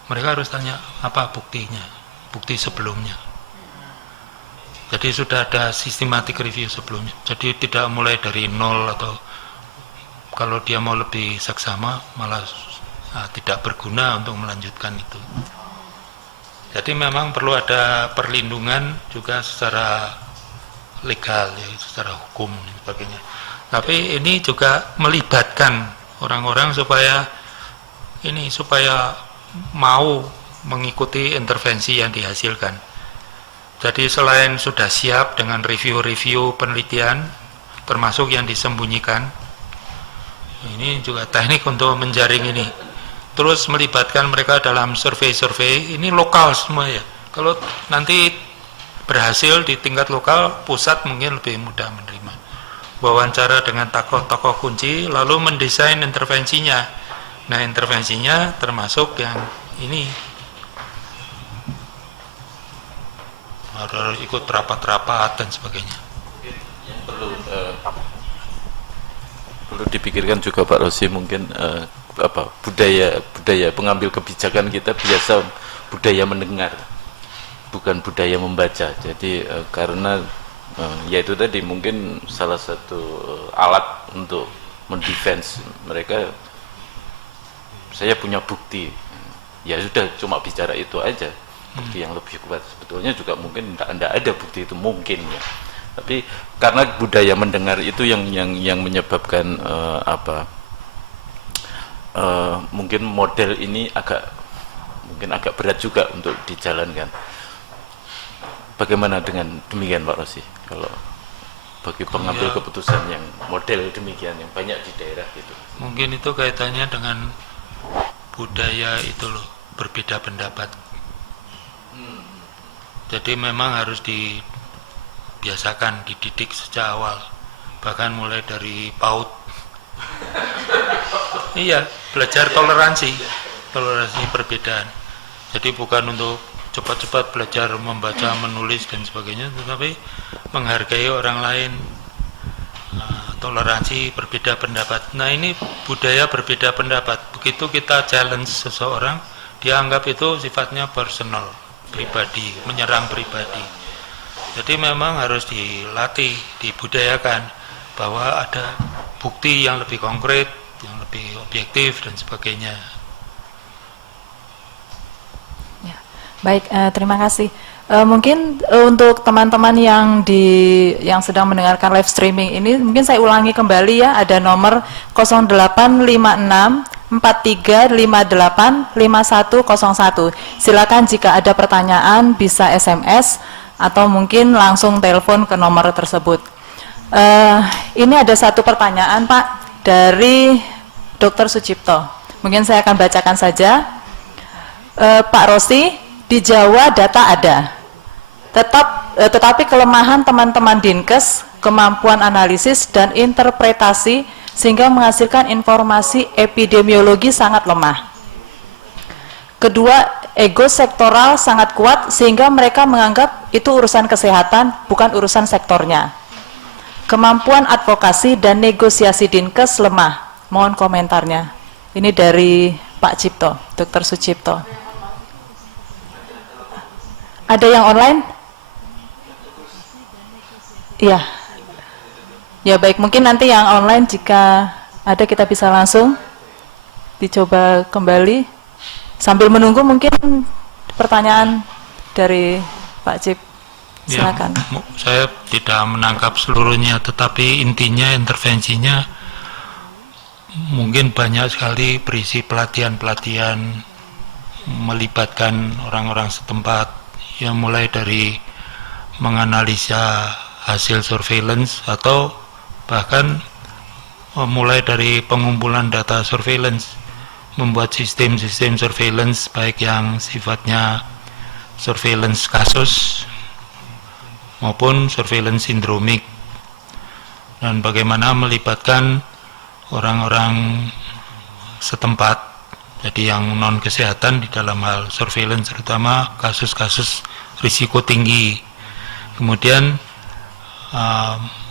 mereka harus tanya apa buktinya, bukti sebelumnya. Jadi sudah ada systematic review sebelumnya. Jadi tidak mulai dari nol atau kalau dia mau lebih saksama malah tidak berguna untuk melanjutkan itu. Jadi memang perlu ada perlindungan juga secara legal, ya, secara hukum dan sebagainya. Tapi ini juga melibatkan orang-orang supaya mau mengikuti intervensi yang dihasilkan. Jadi selain sudah siap dengan review-review penelitian, termasuk yang disembunyikan, ini juga teknik untuk menjaring ini. Terus melibatkan mereka dalam survei-survei, ini lokal semua ya. Kalau nanti berhasil di tingkat lokal, pusat mungkin lebih mudah menerima. Wawancara dengan tokoh-tokoh kunci, lalu mendesain intervensinya. Nah intervensinya termasuk yang ini. Harus ikut rapat-rapat dan sebagainya. Perlu dipikirkan juga Pak Rosi, mungkin budaya pengambil kebijakan kita biasa budaya mendengar, bukan budaya membaca. Jadi karena ya itu tadi mungkin salah satu alat untuk mendefense mereka, saya punya bukti, ya sudah cuma bicara itu aja. Bukti yang lebih kuat sebetulnya juga mungkin tidak ada bukti itu mungkin ya, tapi karena budaya mendengar itu yang menyebabkan mungkin model ini agak berat juga untuk dijalankan. Bagaimana dengan demikian Pak Rosi, kalau bagi pengambil keputusan yang model demikian yang banyak di daerah itu? Mungkin itu kaitannya dengan budaya itu loh, berbeda pendapat. Jadi memang harus dibiasakan, dididik sejak awal, bahkan mulai dari PAUD. Iya, belajar toleransi perbedaan. Jadi bukan untuk cepat-cepat belajar membaca, menulis dan sebagainya, tetapi menghargai orang lain, toleransi berbeda pendapat. Nah ini budaya berbeda pendapat. Begitu kita challenge seseorang, dia anggap itu sifatnya personal, pribadi, menyerang pribadi. Jadi memang harus dilatih, dibudayakan bahwa ada bukti yang lebih konkret, yang lebih objektif dan sebagainya. Baik, terima kasih. Mungkin untuk teman-teman yang sedang mendengarkan live streaming ini, mungkin saya ulangi kembali ya, ada nomor 0856 4358 5101. Silakan jika ada pertanyaan bisa SMS atau mungkin langsung telepon ke nomor tersebut. Ini ada satu pertanyaan Pak dari Dr. Sucipto. Mungkin saya akan bacakan saja. Pak Rosi, di Jawa data ada, tetapi kelemahan teman-teman Dinkes, kemampuan analisis dan interpretasi sehingga menghasilkan informasi epidemiologi sangat lemah. Kedua, ego sektoral sangat kuat sehingga mereka menganggap itu urusan kesehatan, bukan urusan sektornya. Kemampuan advokasi dan negosiasi Dinkes lemah. Mohon komentarnya. Ini dari Pak Cipto, Dr. Sucipto. Ada yang online? Iya. Ya baik, mungkin nanti yang online jika ada kita bisa langsung dicoba kembali. Sambil menunggu mungkin pertanyaan dari Pak Cip. Silakan. Ya, saya tidak menangkap seluruhnya, tetapi intinya intervensinya mungkin banyak sekali berisi pelatihan-pelatihan melibatkan orang-orang setempat, yang mulai dari menganalisa hasil surveillance atau bahkan mulai dari pengumpulan data surveillance, membuat sistem-sistem surveillance baik yang sifatnya surveillance kasus maupun surveillance sindromik, dan bagaimana melibatkan orang-orang setempat, jadi yang non kesehatan di dalam hal surveillance, terutama kasus-kasus risiko tinggi. Kemudian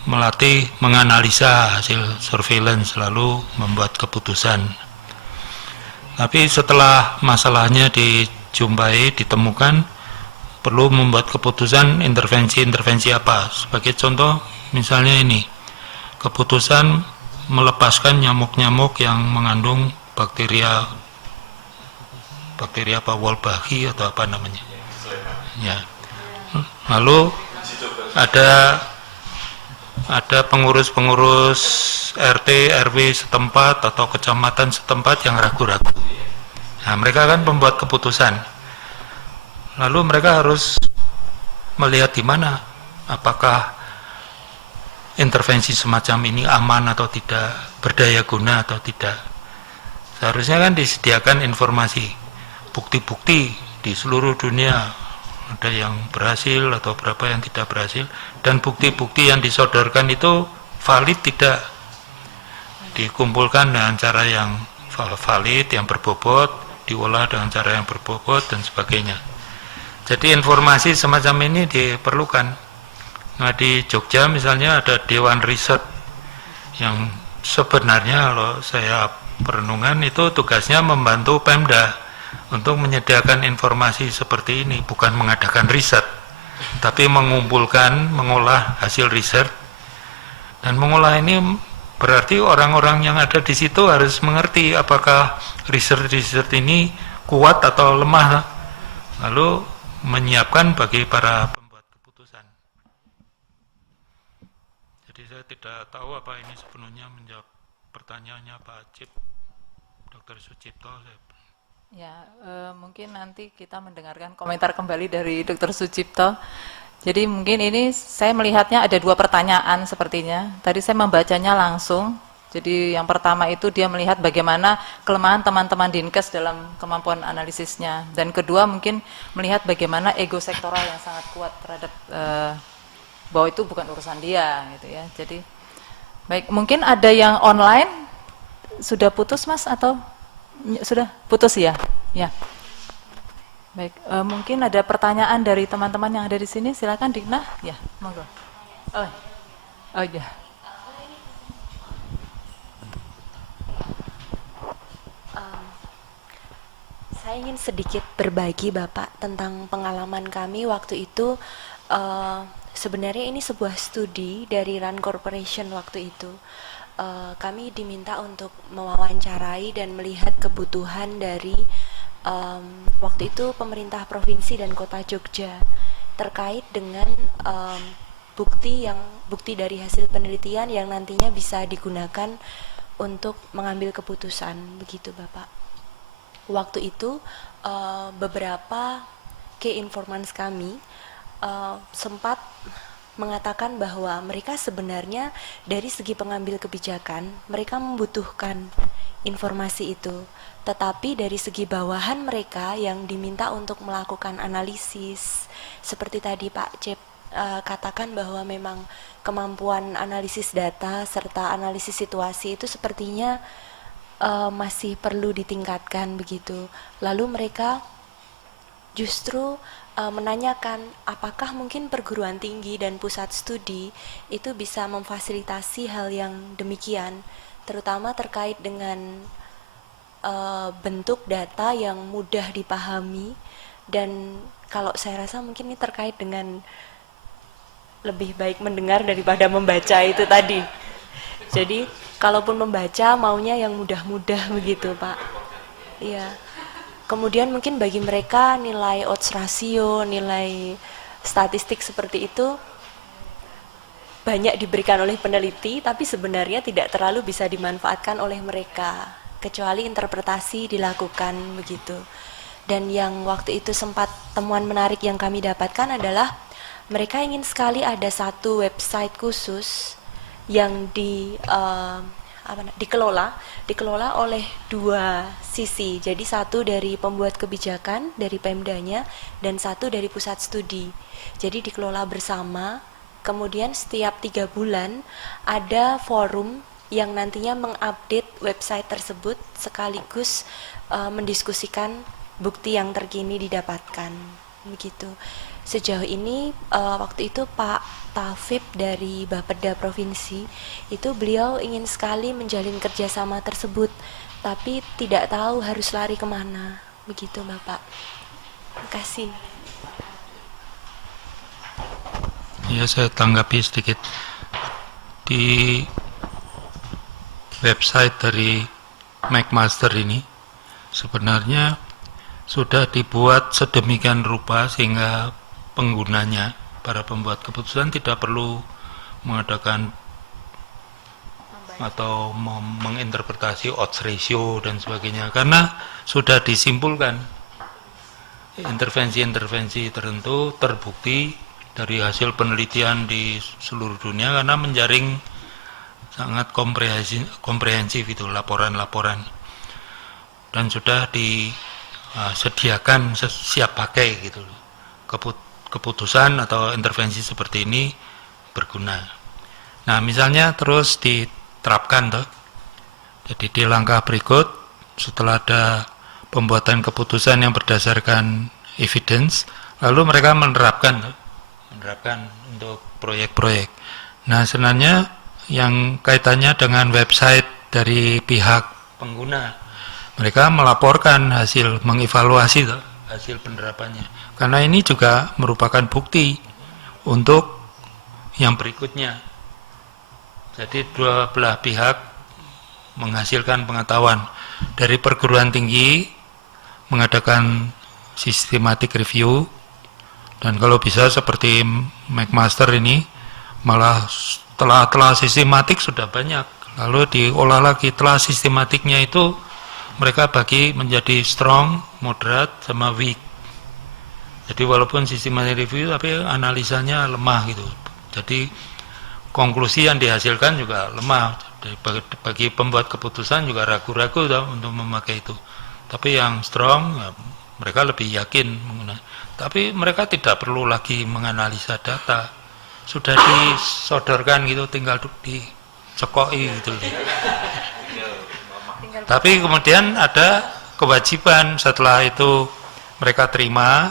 melatih menganalisa hasil surveillance lalu membuat keputusan. Tapi setelah masalahnya dijumpai, ditemukan, perlu membuat keputusan intervensi apa. Sebagai contoh misalnya ini, keputusan melepaskan nyamuk-nyamuk yang mengandung bakteria apa, Wolbachia atau apa namanya ya. Lalu ada pengurus-pengurus RT, RW setempat atau kecamatan setempat yang ragu-ragu. Nah, mereka kan membuat keputusan, lalu mereka harus melihat di mana apakah intervensi semacam ini aman atau tidak, berdaya guna atau tidak. Seharusnya kan disediakan informasi, bukti-bukti di seluruh dunia, ada yang berhasil atau berapa yang tidak berhasil, dan bukti-bukti yang disodorkan itu valid tidak, dikumpulkan dengan cara yang valid, yang berbobot, diolah dengan cara yang berbobot dan sebagainya. Jadi informasi semacam ini diperlukan. Nah, di Jogja misalnya ada Dewan Riset yang sebenarnya kalau saya perenungan itu tugasnya membantu Pemda untuk menyediakan informasi seperti ini, bukan mengadakan riset, tapi mengumpulkan, mengolah hasil riset. Dan mengolah ini berarti orang-orang yang ada di situ harus mengerti apakah riset-riset ini kuat atau lemah, lalu menyiapkan bagi para pembuat keputusan. Jadi saya tidak tahu apa ini sepenuhnya menjawab pertanyaannya Pak Cip, Dr. Sucipto. Ya, mungkin nanti kita mendengarkan komentar kembali dari Dr. Sucipto. Jadi mungkin ini saya melihatnya ada dua pertanyaan sepertinya. Tadi saya membacanya langsung. Jadi yang pertama itu dia melihat bagaimana kelemahan teman-teman Dinkes dalam kemampuan analisisnya. Dan kedua mungkin melihat bagaimana ego sektoral yang sangat kuat terhadap bahwa itu bukan urusan dia gitu ya. Jadi baik, mungkin ada yang online sudah putus Mas atau sudah putus ya? Ya. Baik, mungkin ada pertanyaan dari teman-teman yang ada di sini. Silakan Dikna. Ya, monggo. Oh ya. Saya ingin sedikit berbagi Bapak tentang pengalaman kami waktu itu. Sebenarnya ini sebuah studi dari Rand Corporation waktu itu. Kami diminta untuk mewawancarai dan melihat kebutuhan dari waktu itu pemerintah provinsi dan kota Jogja terkait dengan bukti dari hasil penelitian yang nantinya bisa digunakan untuk mengambil keputusan, begitu Bapak. Waktu itu beberapa key informants kami sempat mengatakan bahwa mereka sebenarnya dari segi pengambil kebijakan mereka membutuhkan informasi itu, tetapi dari segi bawahan mereka yang diminta untuk melakukan analisis seperti tadi Pak Cep katakan bahwa memang kemampuan analisis data serta analisis situasi itu sepertinya masih perlu ditingkatkan begitu. Lalu mereka justru menanyakan apakah mungkin perguruan tinggi dan pusat studi itu bisa memfasilitasi hal yang demikian, terutama terkait dengan bentuk data yang mudah dipahami, dan kalau saya rasa mungkin ini terkait dengan lebih baik mendengar daripada membaca itu tadi. Jadi kalaupun membaca maunya yang mudah-mudah begitu Pak. Iya. Kemudian mungkin bagi mereka nilai odds ratio, nilai statistik seperti itu banyak diberikan oleh peneliti, tapi sebenarnya tidak terlalu bisa dimanfaatkan oleh mereka, kecuali interpretasi dilakukan begitu. Dan yang waktu itu sempat temuan menarik yang kami dapatkan adalah mereka ingin sekali ada satu website khusus yang dikelola oleh dua sisi. Jadi satu dari pembuat kebijakan dari Pemdanya dan satu dari pusat studi. Jadi dikelola bersama. Kemudian setiap 3 bulan ada forum yang nantinya mengupdate website tersebut sekaligus mendiskusikan bukti yang terkini didapatkan. Begitu. Sejauh ini waktu itu Pak Tafib dari Bapeda Provinsi itu beliau ingin sekali menjalin kerjasama tersebut, tapi tidak tahu harus lari kemana. Begitu Bapak. Terima kasih. Ya, saya tanggapi sedikit. Di website dari McMaster ini sebenarnya sudah dibuat sedemikian rupa sehingga penggunanya, para pembuat keputusan tidak perlu mengadakan atau menginterpretasi odds ratio dan sebagainya, karena sudah disimpulkan intervensi-intervensi tertentu terbukti dari hasil penelitian di seluruh dunia, karena menjaring sangat komprehensif itu laporan-laporan, dan sudah disediakan siap pakai gitu. Keputusan atau intervensi seperti ini berguna. Nah, misalnya terus diterapkan tuh. Jadi di langkah berikut setelah ada pembuatan keputusan yang berdasarkan evidence, lalu mereka menerapkan untuk proyek-proyek. Nah, sebenarnya yang kaitannya dengan website dari pihak pengguna, mereka melaporkan hasil mengevaluasi tuh, hasil penerapannya. Karena ini juga merupakan bukti untuk yang berikutnya. Jadi dua belah pihak menghasilkan pengetahuan. Dari perguruan tinggi mengadakan systematic review, dan kalau bisa seperti McMaster ini malah telah sistematik sudah banyak, lalu diolah lagi telah sistematiknya itu mereka bagi menjadi strong, moderate, sama weak. Jadi walaupun systematic review tapi analisanya lemah gitu. Jadi konklusi yang dihasilkan juga lemah. Bagi pembuat keputusan juga ragu-ragu untuk memakai itu. Tapi yang strong ya, mereka lebih yakin menggunakan. Tapi mereka tidak perlu lagi menganalisa data. Sudah disodorkan gitu, tinggal dicekoi gitu. Tapi kemudian ada kewajiban setelah itu mereka terima,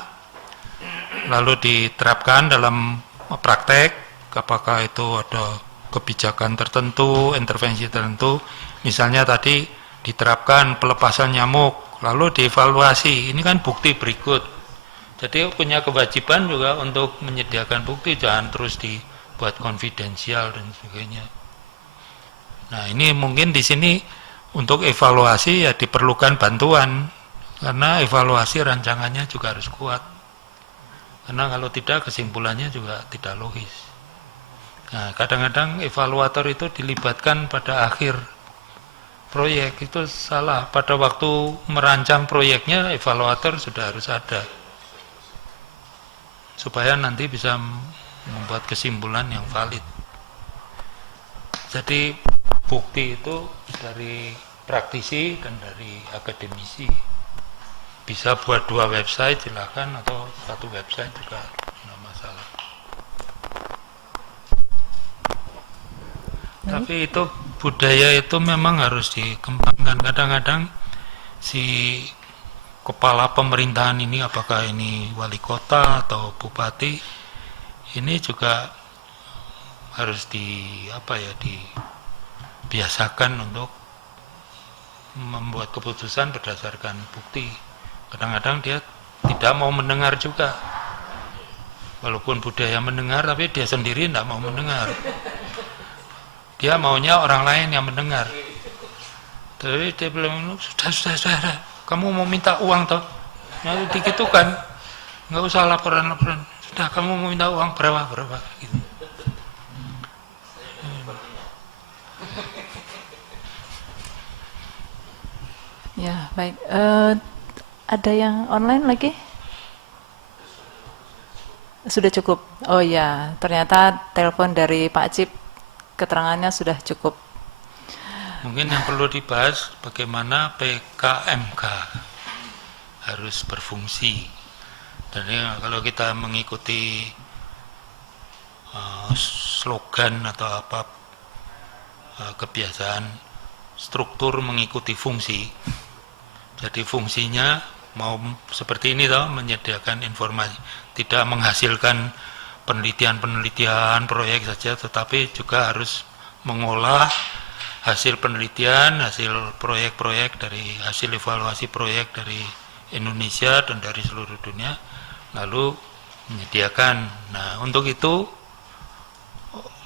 lalu diterapkan dalam praktek, apakah itu ada kebijakan tertentu, intervensi tertentu, misalnya tadi diterapkan pelepasan nyamuk, lalu dievaluasi, ini kan bukti berikut. Jadi punya kewajiban juga untuk menyediakan bukti, jangan terus dibuat konfidensial dan sebagainya. Nah, ini mungkin di sini untuk evaluasi ya diperlukan bantuan Karena evaluasi rancangannya juga harus kuat. Karena kalau tidak kesimpulannya juga tidak logis. Nah, kadang-kadang evaluator itu dilibatkan pada akhir proyek, itu salah. Pada waktu merancang proyeknya evaluator sudah harus ada. Supaya nanti bisa membuat kesimpulan yang valid. Jadi bukti itu dari praktisi dan dari akademisi. Bisa buat 2 website silakan, atau 1 website juga tidak masalah. Tapi itu budaya itu memang harus dikembangkan. Kadang-kadang si kepala pemerintahan ini, apakah ini wali kota atau bupati, ini juga harus dibiasakan untuk membuat keputusan berdasarkan bukti. Kadang-kadang dia tidak mau mendengar juga, walaupun budaya mendengar, tapi dia sendiri tidak mau mendengar. Dia maunya orang lain yang mendengar. Tapi dia bilang, sudah, kamu mau minta uang toh? Nah, gitu kan, nggak usah laporan. Sudah, kamu mau minta uang berapa gitu. Ya, baik. Ada yang online lagi? Sudah cukup. Oh ya, ternyata telepon dari Pak Cip, keterangannya sudah cukup. Mungkin yang perlu dibahas bagaimana PKMK harus berfungsi. Dan kalau kita mengikuti slogan atau apa, kebiasaan struktur mengikuti fungsi. Jadi fungsinya mau seperti ini toh, menyediakan informasi, tidak menghasilkan penelitian proyek saja, tetapi juga harus mengolah hasil penelitian, hasil proyek-proyek dari hasil evaluasi proyek dari Indonesia dan dari seluruh dunia, lalu menyediakan. Nah, untuk itu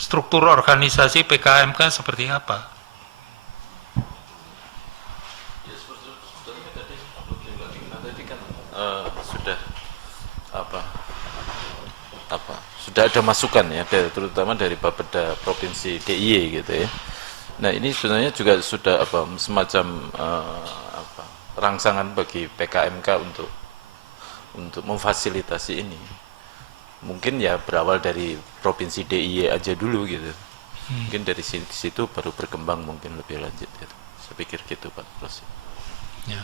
struktur organisasi PKMK seperti apa? Sudah ada masukan ya, terutama dari Bapeda Provinsi DIY gitu ya. Nah, ini sebenarnya juga sudah semacam rangsangan bagi PKMK untuk memfasilitasi ini. Mungkin ya berawal dari Provinsi DIY aja dulu gitu. Mungkin dari situ baru berkembang mungkin lebih lanjut gitu. Saya pikir gitu Pak Rosi. Ya.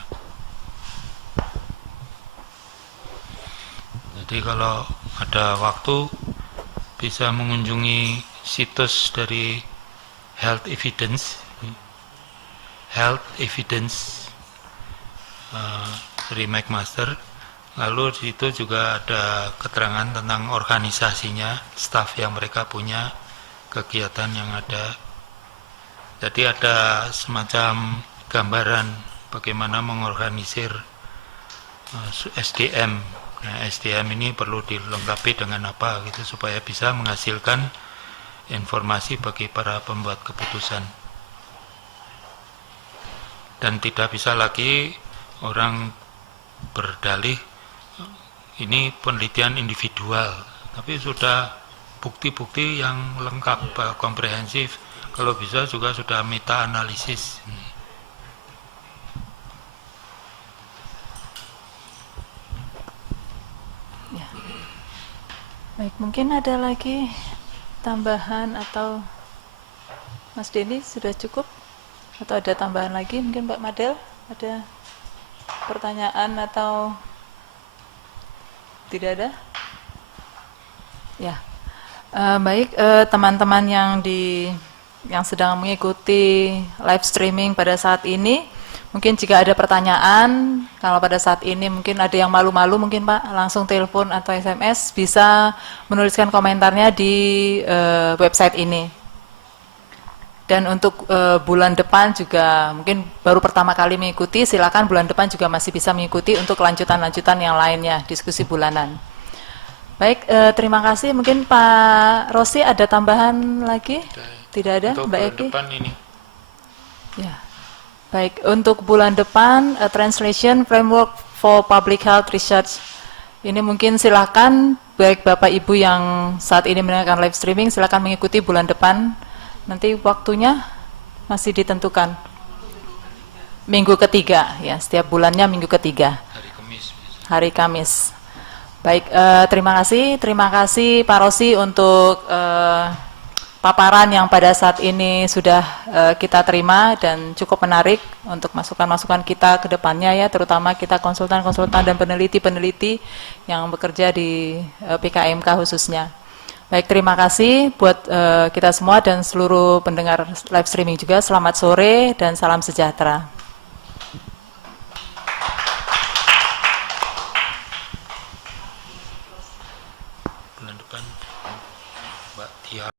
Jadi kalau ada waktu bisa mengunjungi situs dari Health Evidence dari McMaster. Lalu di situ juga ada keterangan tentang organisasinya, staf yang mereka punya, kegiatan yang ada. Jadi ada semacam gambaran bagaimana mengorganisir SDM. Nah, SDM ini perlu dilengkapi dengan apa gitu supaya bisa menghasilkan informasi bagi para pembuat keputusan. Dan tidak bisa lagi orang berdalih ini penelitian individual, tapi sudah bukti-bukti yang lengkap, komprehensif. Kalau bisa juga sudah meta analisis. Baik, mungkin ada lagi tambahan atau Mas Denny sudah cukup? Atau ada tambahan lagi? Mungkin Mbak Madel ada pertanyaan atau tidak ada? Ya, baik teman-teman yang sedang mengikuti live streaming pada saat ini, mungkin jika ada pertanyaan, kalau pada saat ini mungkin ada yang malu-malu mungkin Pak, langsung telepon atau SMS, bisa menuliskan komentarnya di website ini. Dan untuk bulan depan juga mungkin baru pertama kali mengikuti, silakan bulan depan juga masih bisa mengikuti untuk lanjutan-lanjutan yang lainnya, diskusi bulanan. Baik, terima kasih. Mungkin Pak Rosi ada tambahan lagi? Tidak ada, untuk Mbak bulan Eki? depan ini. Ya. Baik, untuk bulan depan, Translation Framework for Public Health Research. Ini mungkin silakan, baik Bapak Ibu yang saat ini mendengarkan live streaming, silakan mengikuti bulan depan. Nanti waktunya masih ditentukan. Minggu ketiga, ya, setiap bulannya minggu ketiga. Hari Kamis. Baik, terima kasih Pak Rosi untuk paparan yang pada saat ini sudah kita terima dan cukup menarik untuk masukan-masukan kita ke depannya ya, terutama kita konsultan-konsultan dan peneliti-peneliti yang bekerja di PKMK khususnya. Baik, terima kasih buat kita semua dan seluruh pendengar live streaming juga. Selamat sore dan salam sejahtera.